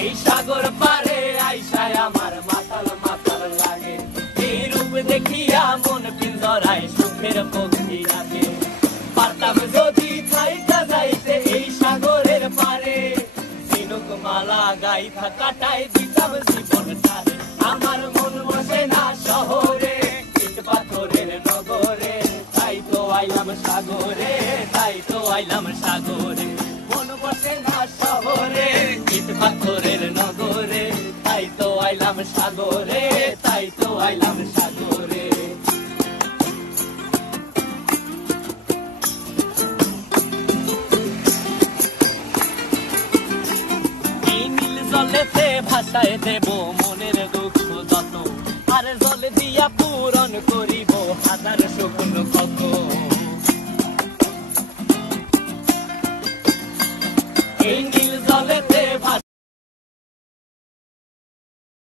এই সাগর পারে আইসায় আমার মাতাল মাতাল লাগে, এই রূপ দেখিয়া মন পিঞ্জরায় সুখের পক্ষী রাখে। পারতাম যদি থাইকা যাইতে এই সাগরের পারে, ঝিনুক মালা গাইথা কাটাই দিতাম জীবনটারে। আমার মন বসে না শহরে, ইট পাথরের নগরে, তাই তো আইলাম সাগরে, তাই তো আইলাম সাগরে। মন বসে না শহরে, ইট পাথরের নগরে, তাই তো আইলাম সাগরে, তাই তো আইলাম সাগরে। এই নীল জলেতে ভাসায় দেব মনের দুঃখ যত, আর জল দিয়া পূরণ করিব হাজার শুকনো কত। এই নীল জলেতে